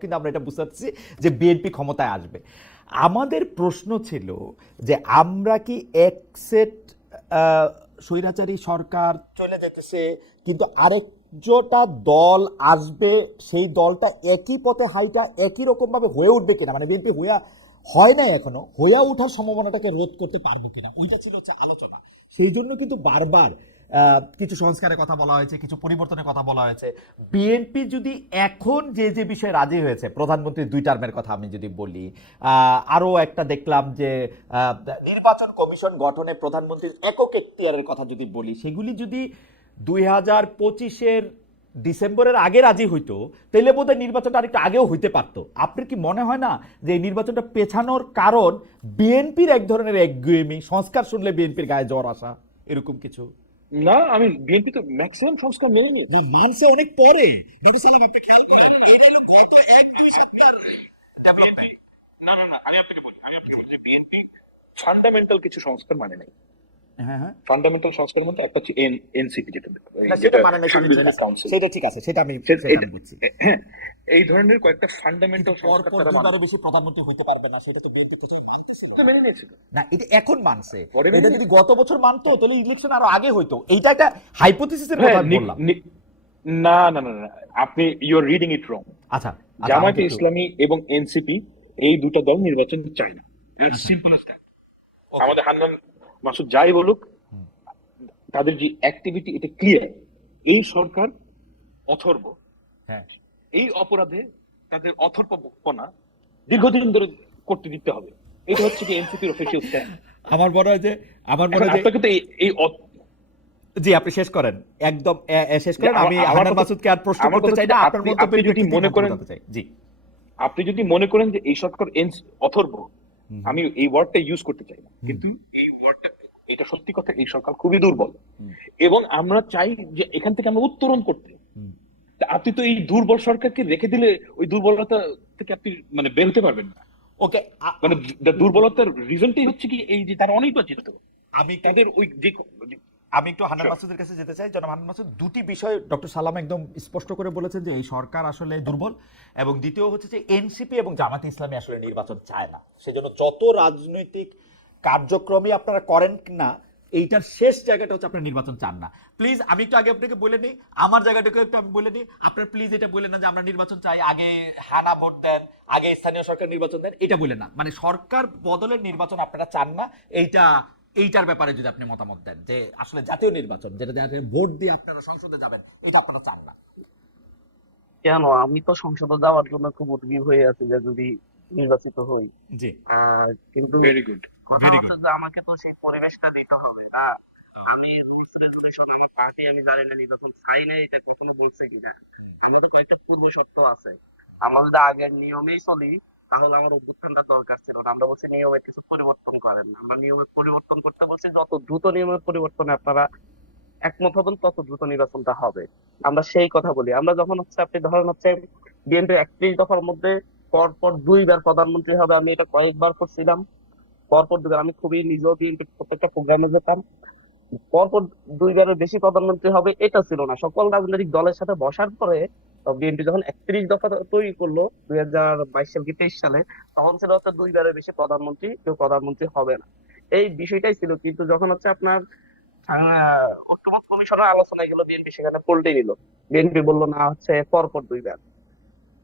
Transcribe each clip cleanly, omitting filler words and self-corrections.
কিন্তু আমরা এটা বুঝতে পারছি যে বিএনপি ক্ষমতায় আসবে। আমাদের প্রশ্ন ছিল যে আমরা কি এক সেট স্বৈরাচারী সরকার চলে যেতেছে, কিন্তু আরেকটা দল আসবে, সেই দলটা একই পথে হাইটা একই রকম ভাবে হয়ে উঠবে কিনা, মানে বিএনপি হয় না এখনো, হয়ে ওঠার সম্ভাবনাটাকে রোধ করতে পারবো কিনা, ওইটা ছিল হচ্ছে আলোচনা। সেই জন্য কিন্তু বারবার কিছু সংস্কারের কথা বলা হয়েছে, কিছু পরিবর্তনের কথা বলা হয়েছে। বিএনপি যদি এখন যে যে বিষয়ে রাজি হয়েছে, প্রধানমন্ত্রীর 2 টার্মের কথা আমি যদি বলি, আরও একটা দেখলাম যে নির্বাচন কমিশন গঠনে প্রধানমন্ত্রীর একক এখতিয়ারের কথা যদি বলি, সেগুলি যদি 2025-এর ডিসেম্বরের আগে রাজি হইতো, তাহলে বোধহয় নির্বাচনটা আরেকটু আগেও হইতে পারতো। আপনার কি মনে হয় না যে এই নির্বাচনটা পেছানোর কারণ বিএনপির এক ধরনের একগুয়েমি, সংস্কার শুনলে বিএনপির গায়ে জ্বর আসা, এরকম কিছু? না, আমি বিএনপি তো ম্যাক্সিমাম সংস্কার মেনে নিই। মানছে অনেক পরে। ডক্টর সালাম, আপনি খেয়াল করেন এটা হলো গত 1-2 সপ্তাহের ডেভেলপমেন্ট। না না না, আমি আপনাকে বলি যে বিএনপি ফান্ডামেন্টাল কিছু সংস্কার মানে নাই। হ্যাঁ হ্যাঁ, ফান্ডামেন্টাল সংস্কার মধ্যে একটা হচ্ছে এনসিপি, যেটা সেটা মানে না, কাউন্সিল, সেটা ঠিক আছে, সেটা আমি বুঝছি। হ্যাঁ, এই ধরনের কয়েকটা ফান্ডামেন্টাল সংস্কার পরপর তারা দুবারও বেশি প্রধানমন্ত্রী হতে পারবে না, সেটা তো বিএনপি কিছু মানতেছে মেনে নিয়েছিল না। এটা এখন মানছে, পরে মেনে এটা যদি গত বছর মানতো তাহলে ইলেকশন আরো আগে হইতো। এইটা একটা হাইপোথিসিসের কথা আমি বললাম। না না না না, আপনি ইউ আর রিডিং ইট রং। আচ্ছা, জামায়াতে ইসলামী এবং এনসিপি এই দুটো দল নির্বাচন চায় না, সিম্পল অ্যাজ দ্যাট। আমাদের হান্নান মাসুদ যাই বলুক, তাদের যে অ্যাক্টিভিটি এটা ক্লিয়ার। এই সরকার অথর্ব, হ্যাঁ, এই অপরাধে তাদের অথর্বপনা দীর্ঘদিন ধরে করতে দিতে হবে। এটা হচ্ছে কি এনসিপির অফিসিয়াল স্ট্যান্ড। আমার মনে হয় যে আপনাকে তো এই জি, আপনি শেষ করেন, একদম শেষ করেন। আমি হান্নান মাসুদকে আর প্রশ্ন করতে চাই না, আপনার মন্তব্যের যদি মনে করেন, জি, আপনি যদি মনে করেন যে এই সরকার অথর্ব, আমি এই ওয়ার্ডটা ইউজ করতে চাই না, কিন্তু এই ওয়ার্ডটা, এটা সত্যি কথা, এই সরকার খুবই দুর্বল এবং আমরা চাই যে এখান থেকে আমরা উত্তরণ করতে। আপনি তো এই দুর্বল সরকারকে রেখে দিলে ওই দুর্বলতা থেকে আপনি মানে বের হতে পারবেন না। ওকে, মানে দুর্বলতার রিজনটাই হচ্ছে কি এই যে তারা অনির্বাচিত। আমি তাদের ওই যে আমি একটু হান্নান মাসুদের কাছে যেতে চাই। জনাব হান্নান মাসুদ, দুটি বিষয় ডক্টর সালাম একদম স্পষ্ট করে বলেছেন যে এই সরকার আসলে দুর্বল, এবং দ্বিতীয় হচ্ছে যে এনসিপি এবং জামাতে ইসলামী আসলে নির্বাচন চায় না। সেজন্য যত রাজনৈতিক কার্যক্রমই আপনারা করেন না, এইটার শেষ জায়গাটা হচ্ছে আপনার নির্বাচন চান না। প্লিজ, আমি একটু আগে আপনাকে বলে নিই, আমার জায়গাটাকে একটু আমি বলে নিই, আপনার প্লিজ এটা বলে না যে আমরা নির্বাচন চাই, আগে হানা ভোট দেন, আগে স্থানীয় সরকার নির্বাচন দেন, এটা বলে না। মানে সরকার বদলের নির্বাচন আপনারা চান না, এইটার ব্যাপারে যদি আপনি মতামত দেন যে আসলে জাতীয় নির্বাচন, যেটা ভোট দিয়ে আপনারা সংসদে যাবেন, এটা আপনারা চান না। কেন? আমি তো সংসদে যাওয়ার জন্য খুব উদ্গ্রীব হয়ে আছি যে যদি নির্বাচিত হই। জি, কিন্তু ভেরি গুড, আমাকে তো সেই পরিবেশটা দিতে হবে। আমি রেজলিউশন আমার পার্টি, আমি জানি না নির্বাচন চাই না এটা কখনো বলছে কিনা। আমাদের কয়েকটা পূর্ব শর্ত আছে। আমরা যদি আগের নিয়মেই চলি তাহলে আমার অভ্যুত্থানটা দরকার ছিল না। আমরা বলছি নিয়মের কিছু পরিবর্তন করেন, আমরা নিয়মের পরিবর্তন করতে বলছি। যত দ্রুত নিয়মের পরিবর্তনে আপনারা একমত হবেন তত দ্রুত নির্বাচনটা হবে, আমরা সেই কথা বলি। আমরা যখন হচ্ছে আপনি ধরেন হচ্ছে বিএনপি 31 দফার মধ্যে পরপর 2বার প্রধানমন্ত্রী হবে, আমি এটা কয়েকবার করছিলাম, পরপর 2বার। আমি খুবই নিজেও বিএনপির প্রত্যেকটা প্রোগ্রামে যেতাম। পরপর 2বারের বেশি প্রধানমন্ত্রী হবে এটা ছিল না। সকল রাজনৈতিক দলের সাথে বসার পরে বিএনপি যখন 31 দফা তৈরি করলো 2022 সাল কি 23 সালে, তখন ছিল হচ্ছে 2বারের বেশি প্রধানমন্ত্রী কেউ প্রধানমন্ত্রী হবে না, এই বিষয়টাই ছিল। কিন্তু যখন হচ্ছে আপনার ঐক্যমত্য কমিশনের আলোচনায় গেল, বিএনপি সেখানে পল্টে নিল। বিএনপি বললো না, হচ্ছে পরপর 2বার।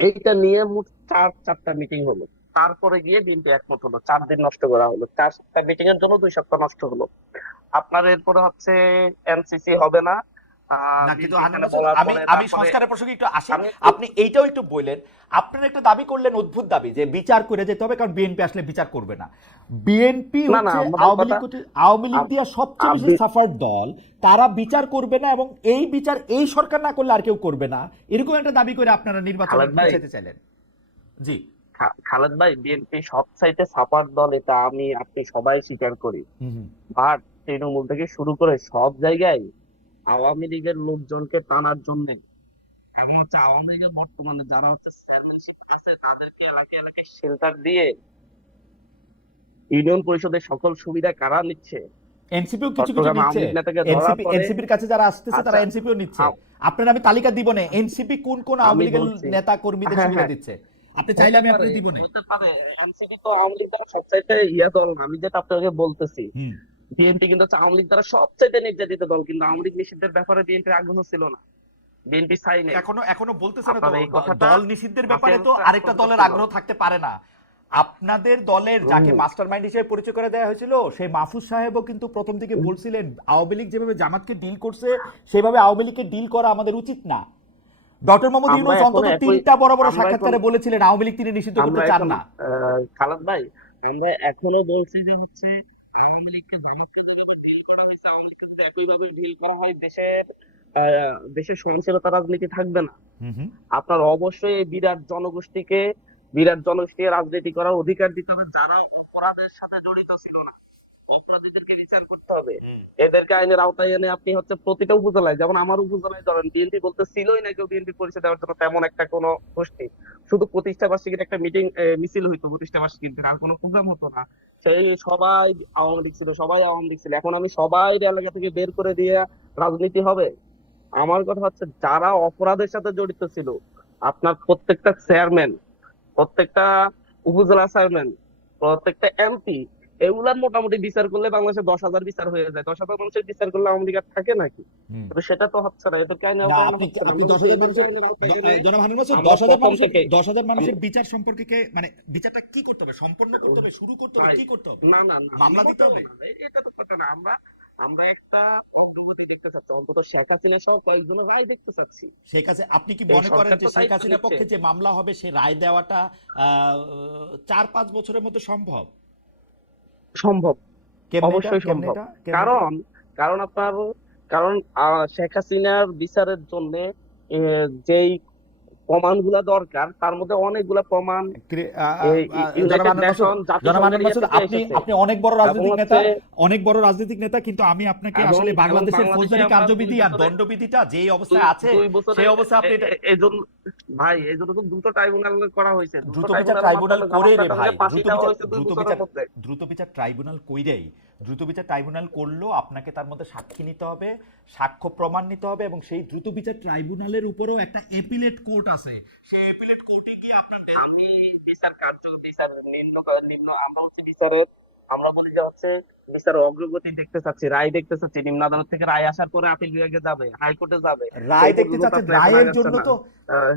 এইটা নিয়ে মোট চারটা মিটিং হলো, তারপরে গিয়ে বিএনপি একমত হলো। 4 দিন নষ্ট করা হলো, 4টা মিটিং এর জন্য 2 সপ্তাহ নষ্ট হলো। আপনার এরপরে হচ্ছে এনসিসি হবে না। না, কিন্তু আমি সংস্কারের প্রসঙ্গে একটু আসি। আপনি এইটাও একটু বললেন, আপনারা একটা দাবি করলেন, অদ্ভুত দাবি, যে বিচার করে যেতে হবে, কারণ বিএনপি আসলে বিচার করবে না। বিএনপি আওয়ামী লীগ দিয়ে সবচেয়ে বেশি সাফার দল, তারা বিচার করবে না, এবং এই বিচার এই সরকার না করলে আর কেউ করবে না, এরকম একটা দাবি করে আপনারা নির্বাচন যেতে চাইলেন। জি খালেদ ভাই, বিএনপি সব চাইতে সাফার দল, এটা আপনি সবাই স্বীকার করি। বাট তৃণমূল থেকে শুরু করে সব জায়গায় আওয়ামী লীগের লোকজনকে টানার জন্য, এবং হচ্ছে আওয়ামী লীগের বর্তমানে যারা হচ্ছে চেয়ারম্যানশিপ আছে তাদেরকে এলাকায় এলাকায় শেল্টার দিয়ে ইউনিয়ন পরিষদের সকল সুবিধা কারা নিচ্ছে? এনসিপিও কিছু কিছু নিচ্ছে। এনসিপির কাছে যারা আসতেছে তারা এনসিপিও নিচ্ছে। আপনার আমি তালিকা দিব না, এনসিপি কোন কোন আওয়ামী লীগের নেতা কর্মীদের সুবিধা দিচ্ছে। আপনি চাইলে আমি হতে আপনাকে পারে, দিব না। হতে পারে। এনসিপি তো আওয়ামী লীগ দ্বারা সবচাইতে দল না। আমি যেটা আপনাকে বলতেছি, হুম। বিএনপি কিন্তু হচ্ছে আওয়ামী লীগ দ্বারা সবচাইতে নির্যাতিত দল, কিন্তু আওয়ামী লীগ নিষিদ্ধের ব্যাপারে বিএনপির আগ্রহ ছিল না, বিএনপি চাই নাই। এখনো এখনো বলতেছে না তো, আপনার এই কথাটা দল নিষিদ্ধের ব্যাপারে তো হাসিয়ার আরেকটা দলের ছিল। আগ্রহ থাকতে পারে না। আপনাদের দলের যাকে মাস্টার মাইন্ড হিসেবে পরিচয় করে দেওয়া হয়েছিল সেই মাহফুজ সাহেবও কিন্তু প্রথম থেকে বলছিলেন আওয়ামী লীগ যেভাবে জামাতকে ডিল করছে সেভাবে আওয়ামী লীগকে ডিল করা আমাদের উচিত না। ডক্টর মোহাম্মদ আমরা ইউনূস এখন অন্তত একই, 3টা বড় বড় আমরা সাক্ষাৎকারে এখন বলেছিলেন আওয়ামী লীগ তিনি নিষিদ্ধ আমরা করতে চান এখন না। খালেদ ভাই, আমরা এখনো বলছি যে হচ্ছে আওয়ামী লীগকে জামাতকে যেভাবে ডিল করা হয়েছে, আওয়ামী লীগকে যদি একইভাবে ডিল করা হয়, দেশের সহনশীলতা রাজনীতি থাকবে না। হুম হুম। আপনার অবশ্যই এই বিরাট জনগোষ্ঠীকে রাজনীতি করার অধিকার দিতে হবে। যারা অপরাধের সাথে জড়িত ছিল না, অপরাধীদেরকে বিচার করতে হবে, এদেরকে আইনের আওতায় এনে আপনি হচ্ছে প্রতিটা উপজেলায়, যেমন আমার উপজেলায় ধরেন বিএনপি বলতে ছিলই না কেউ বিএনপি পরিচয় দেওয়ার জন্য তেমন একটা কোনো গোষ্ঠী, শুধু প্রতিষ্ঠা বার্ষিকীর একটা মিছিল হইতো, প্রতিষ্ঠা বার্ষিকীর আর কোনো প্রোগ্রাম হতো না। সেই সবাই আওয়ামী লীগ ছিল, সবাই আওয়ামী লীগ ছিল। এখন আমি সবাই এলাকা থেকে বের করে দিয়ে রাজনীতি হবে? আমার কথা হচ্ছে যারা অপরাধের সাথে জড়িত ছিল, আপনার প্রত্যেকটা চেয়ারম্যান, প্রত্যেকটা উপজেলা চেয়ারম্যান, প্রত্যেকটা এমপি, এগুলার মোটামুটি বিচার করলে বাংলাদেশে 10,000 বিচার হয়ে যায়। 10,000 মানুষের বিচার করলে আওয়ামী লীগ আর থাকে নাকি? হুম। তো সেটা তো হচ্ছে না, এদেরকে আইনের না আওতায় আনা আপনি হচ্ছে না। আপনি আমরা বলছি 10,000 এদেরকে মানুষের আইনের আওতায় এনে জনাব হান্নান মাসুদ, আমরা 10,000 প্রথম মানুষের থেকে 10,000 মানুষের বিচার সম্পর্কে মানে বিচারটা কি করতে হবে? সম্পন্ন করতে হবে, শুরু করতে হবে, ভাই, কি করতে হবে? না না না, মামলা আমরা দিতে হবে? করবো না। এটা তো কথা না। আমরা একটা অগ্রগতি দেখতে চাচ্ছি, অন্তত শেখ হাসিনা সহ কয়েকজনের রায় দেখতে চাচ্ছি। শেখ হাসিনা, আপনি কি এই মনে করেন সরকার যে তো শেখ দায়িত্ব হাসিনার নিচ্ছে। পক্ষে যে মামলা হবে সে রায় দেওয়াটা 4-5 বছরের মধ্যে সম্ভব? সম্ভব, কেমনে এটা অবশ্যই কেমনে সম্ভব। এটা কেমনে এটা? কারণ কারণ আপনার কারণ শেখ হাসিনার বিচারের জন্য যেই প্রমাণগুলা দরকার, তার মধ্যে অনেকগুলা প্রমাণ এই জনাব ইউনাইটেড হান্নান মাসুদ, নেশন জনাব হান্নান জাতিসংঘের ইয়ে মাসুদ, থেকে আপনি এসেছে। আপনি অনেক বড় এবং রাজনৈতিক নেতা, হচ্ছে অনেক বড় রাজনৈতিক নেতা, কিন্তু আমি আপনাকে এবং আসলে এবং বাংলাদেশের বাংলাদেশে ফৌজদারি আমরা কার্যবিধি 2 আর বছরে দণ্ডবিধিটা যে অবস্থায় দুই আছে দুই বছরে সেই অবস্থায় আপনি এটা এই জন্য ভাই, এই জন্য তো দ্রুত ট্রাইব্যুনাল করা হয়েছে। দ্রুত দ্রুত বিচার ট্রাইব্যুনালের ট্রাইব্যুনাল মাধ্যমে করে জামাত রে ভাই, নেতাকে ফাঁসি দেওয়া হয়েছে 2 বছরের মধ্যে। দ্রুত বিচার ট্রাইব্যুনাল কইরেই, দ্রুত বিচার ট্রাইব্যুনাল করলেও আপনাকে তার মধ্যে সাক্ষী নিতে হবে, সাক্ষ্য প্রমাণ নিতে হবে, এবং সেই দ্রুত বিচার ট্রাইব্যুনালের উপরেও একটা এপিলেট কোর্ট আছে, সেই এপিলেট কোর্টে গিয়ে আপনার আমি বিচার নিম্ন আমরা হচ্ছে আমরা বলি যে হচ্ছে বিচারের অগ্রগতি দেখতে চাচ্ছি, রায় দেখতে চাচ্ছি। নিম্ন আদালত থেকে রায় আসার পরে আপিল বিভাগে যাবে, হাইকোর্টে যাবে। রায় এই দেখতে পর্যন্ত চাচ্ছেন, তো এখন রায়ের আগাচ্ছে জন্য না। তো আহ,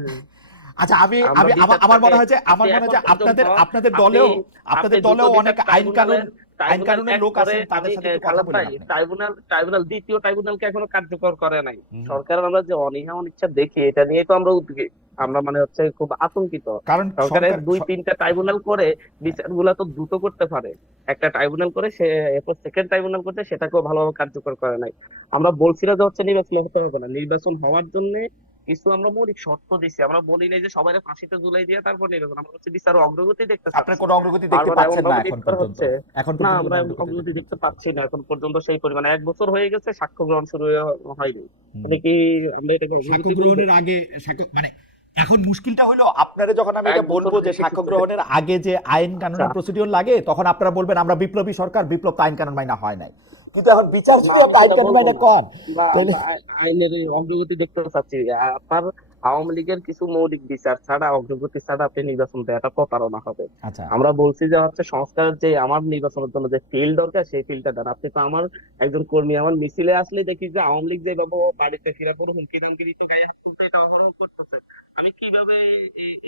আচ্ছা আমি আমরা আমি আমার আমার মনে হয় যে বিচারটাকে আপনি এখন পর্যন্ত আপনাদের আপনি দলেও আপনি দ্রুত অনেক বিচার আইন কানুন ট্রাইব্যুনাল এক লোক করে আছেন, তাদের আমি সাথে একটু কথা খালাদ বলেন ভাই, আপনি। ট্রাইব্যুনাল দ্বিতীয় ট্রাইব্যুনালকে এখনো কার্যকর করে নাই। হুম। সরকারের আমরা যে অনীহা অনিচ্ছা দেখি, এটা নিয়ে তো আমরা উদ্বিগ্ন। আমরা মানে হচ্ছে খুব আতঙ্কিত। কারণ সরকারের সরকার 2-3টা ট্রাইব্যুনাল করে বিচারগুলা তো দ্রুত করতে পারে। একটা ট্রাইব্যুনাল করে সে এরপর সেকেন্ড ট্রাইব্যুনাল করতে, সেটাকেও ভালোভাবে কার্যকর করে নাই। আমরা বলছিলাম যে হচ্ছে নির্বাচন হতে হবে না, নির্বাচন হওয়ার জন্য কিছু আমরা মৌলিক শর্ত দিছি। আমরা বলি নাই যে সবাই ফাঁসিতে ঝুলাই দিয়ে তারপর নির্বাচন। আমরা হচ্ছে বিচার অগ্রগতি দেখতে আপনার চাচ্ছি। কোনো অগ্রগতি দেখতে বারবার এমন পাচ্ছেন না ভাবে এখন ডিল করা পর্যন্ত? হচ্ছে, এখন না পর্যন্ত আমরা কোনো অগ্রগতি দেখতে পাচ্ছেন না। পাচ্ছি না এখন পর্যন্ত। সেই পরিমাণে 1 বছর হয়ে গেছে, সাক্ষ্য গ্রহণ শুরু হয়নি। হুম। মানে কি আমরা এটাকে সাক্ষ্য অগ্রগতি বলবো? গ্রহণের আগে মানে এখন মুশকিলটা হলো আপনারা যখন আমি এটা 1 বলবো বছর যে বেশি সাক্ষ্য কিছু। গ্রহণের আগে যে আইন আচ্ছা, কানুনের প্রসিডিওর লাগে, তখন আপনারা বলবেন আমরা বিপ্লবী সরকার, বিপ্লব তো আইন কানুন মাইনা হয় নাই। কিন্তু এখন বিচার না যদি আমি আপনি আইন সেটা কানুন বলবো মাইনা না। কন, আমরা তাহলে আমরা আইনের এই অগ্রগতি দেখতে চাচ্ছি। আপনার আওয়ামী লীগের কিছু মৌলিক বিচার ছাড়া, অগ্রগতি ছাড়া আপনি নির্বাচন দেওয়াটা প্রতারণা হবে। আচ্ছা আমরা বলছি যে হচ্ছে সংস্কারের যে আমার নির্বাচনের জন্য যে ফিল্ড দরকার, সেই ফিল্ডটা দেন। আপনি তো আমার একজন কর্মী, আমার মিছিলে আসলে দেখি যে আওয়ামী লীগ যেভাবে বাড়িতে ফিরে পড়ে হুমকি দামকি দিতে, গায়ে হাত তুলতে, এটা অহরহ করতেছে। আমি কিভাবে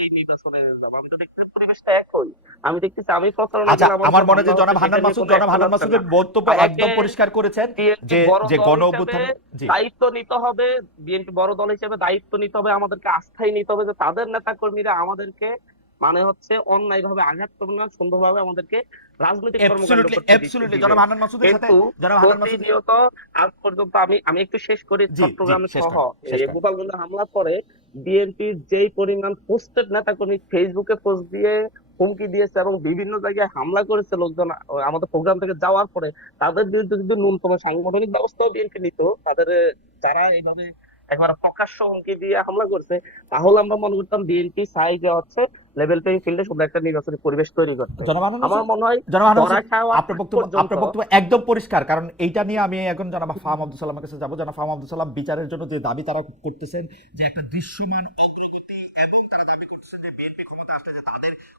এই নির্বাচনে যাবো? আমি তো দেখতেছি পরিবেশটা একই। আমি দেখতেছি আমি প্রচারণা আচ্ছা, করলে আমার মনে হয় যে মামলা হচ্ছে, জনাব হান্নান সেটা নিয়ে কোনো মাসুদের অ্যাকশন হচ্ছে না। বক্তব্য একদম আমাকে পরিষ্কার করেছেন বিএনপি যে বড় যে দল গণ হিসেবে অভ্যুত্থান, জি দায়িত্ব নিতে হবে। বিএনপি বড় দল হিসেবে দায়িত্ব নিতে হবে, আমাদেরকে আস্থায় নিতে হবে যে তাদের নেতা কর্মীরা আমাদেরকে মানে হচ্ছে অন্যায় ভাবে আঘাত করবে না, সুন্দরভাবে আমাদেরকে রাজনৈতিক কর্মকাণ্ড করতে অ্যাবসলিউটলি দিবে। জনাব হান্নান মাসুদের সাথে, কিন্তু জনাব হান্নান মাসুদ, প্রতিনিয়ত আজ পর্যন্ত আমি একটু শেষ করি জি জি চট্টগ্রামে শেষ সহ করেন শেষ এই করেন। গোপালগঞ্জে হামলার পরে বিএনপির যেই পরিমাণ পোস্টেড নেতা কর্মী ফেসবুকে পোস্ট দিয়ে হুমকি দিয়েছে এবং বিভিন্ন জায়গায় হামলা করেছে লোকজন আমাদের প্রোগ্রাম থেকে যাওয়ার পরে, তাদের বিরুদ্ধে যদি ন্যূনতম সাংগঠনিক ব্যবস্থাও বিএনপি নিত, তাদের যারা এইভাবে একবার প্রকাশ্য হুমকি দিয়ে হামলা করছে, তাহলে আমরা মনে করতাম বিএনপি চাই যে হচ্ছে লেভেল প্লেইং ফিল্ডে শুধু একটা নির্বাচনী পরিবেশ তৈরি করতে। জনাব হান্নান আমার মাসুদ, মনে হয় জনাব হান্নান ধরা মাসুদ, খাওয়া আপনার বক্তব্য একদম পরিষ্কার। কারণ এইটা নিয়ে আমি এখন জনাব ফাহাম আব্দুল সালামের কাছে যাবো। জনাব ফাহাম আব্দুল সালাম, বিচারের জন্য যে দাবি তারা করতেছেন যে একটা দৃশ্যমান অগ্রগতি, এবং তারা দাবি করতেছেন যে বিএনপি ক্ষমতা আসলে যে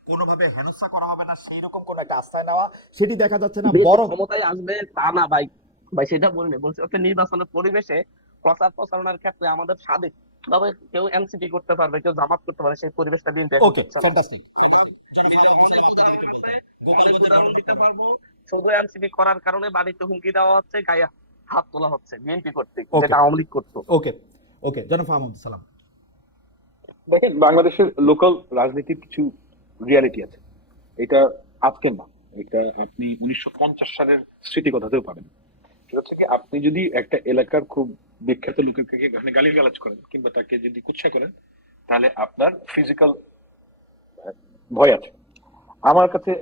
কোনোভাবে হেনস্থা করা হবে না, সেই রকম কোনো একটা আশ্রয় নেওয়া সেটি দেখা যাচ্ছে না, বিএনপি বরং ক্ষমতায় আসবে তা না ভাই, ভাই সেটা বলিনি, বলছি হচ্ছে নির্বাচনের পরিবেশে প্রচার প্রচারণার ক্ষেত্রে আমাদের স্বাধীন তবে কেউ এনসিপি করতে পারবে, কেউ জামাত করতে পারে, সেই পরিবেশটা বিএনপি ওকে ফ্যান্টাস্টিক। উদাহরণ দিতে পারবো। শুধু এনসিপি করার কারণে বাড়িতে হুমকি দেওয়া হচ্ছে, গায়ে হাত তোলা হচ্ছে বিএনপি কর্তৃক, Okay. যেটা আওয়ামী লীগ করতো। ওকে ওকে, জনাব ফাহমুদ সালাম। দেখেন, বাংলাদেশের লোকাল রাজনীতির কিছু রিয়ালিটি আছে। এটা আজকের না, এটা আপনি 1950 সালের স্মৃতি কথাতেও পাবেন। সেটা হচ্ছে কি, আপনি যদি একটা এলাকার খুব বিখ্যাত লোককে গালিগালাজ করেন কিংবা তাকে যদি কুৎসা করেন, তাহলে আপনার ফিজিক্যাল ভয় আছে। আমার কাছে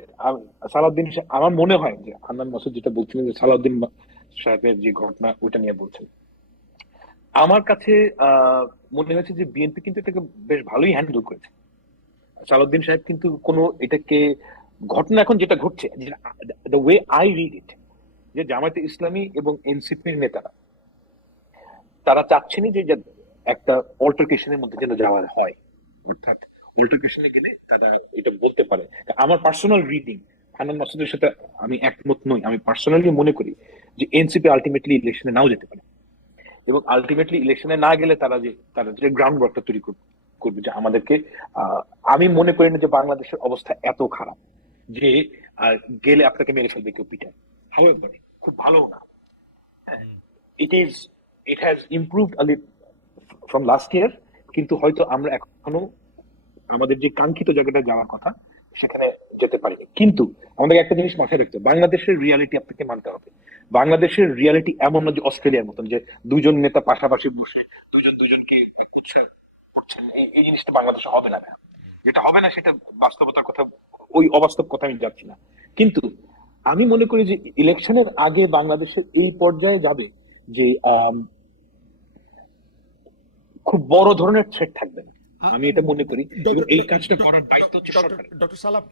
সালাউদ্দিন আমার মনে হয় যে হান্নান মাসুদ যেটা বলছিলেন যে সালাউদ্দিন সাহেবের যে ঘটনা ওইটা নিয়ে বলছেন, আমার কাছে মনে হয়েছে যে বিএনপি কিন্তু এটাকে বেশ ভালোই হ্যান্ডেল করেছে। সালাউদ্দিন সাহেব কিন্তু কোনো এটাকে ঘটনা এখন যেটা ঘটছে, the way I read it, যে জামায়াতে ইসলামী এবং এনসিপির নেতারা তারা চাচ্ছেনই যে একটা অল্টারকেশনের মধ্যে যেন যাওয়া হয়, অর্থাৎ অল্টারকেশনে গেলে তারা এটা বলতে পারে। আমার পার্সোনাল রিডিং, হান্নান মাসুদের সাথে আমি একমত নই। আমি পার্সোনালি মনে করি যে এনসিপি আলটিমেটলি ইলেকশনে নাও যেতে পারে, এবং আলটিমেটলি ইলেকশনে না গেলে তারা যে গ্রাউন্ড ওয়ার্কটা তৈরি করবে যে আমাদেরকে আমি মনে করি না যে বাংলাদেশের অবস্থা এত খারাপ যে গেলে আপনাকে মেরে ফেলবে কেউ পিটায়। হাউএভার খুব ভালো না, it has improved a little from last year, কিন্তু হয়তো আমরা এখনো আমাদের যে কাঙ্ক্ষিত জায়গাটা যাওয়ার কথা সেখানে যেতে পারিনি। কিন্তু আমাদের একটা জিনিস মাথায় রাখতে হবে, বাংলাদেশের রিয়ালিটি আপনাকে মানতে হবে। বাংলাদেশের রিয়ালিটি এমন না যে অস্ট্রেলিয়ার মতন যে দুজন নেতা পাশাপাশি বসে দুজনকে উৎসাহ করছেন। এই জিনিসটা বাংলাদেশে হবে না। যেটা হবে না সেটা বাস্তবতার কথা, ওই অবাস্তব কথা আমি যাচ্ছি না। কিন্তু আমি মনে করি যে ইলেকশনের আগে বাংলাদেশের এই পর্যায়ে যাবে যে খুব বড় ধরনের থ্রেট থাকবে না, আমি এটা মনে করি। এবং এই কাজটা করার দায়িত্ব হচ্ছে সরকারের। ডক্টর সালাম,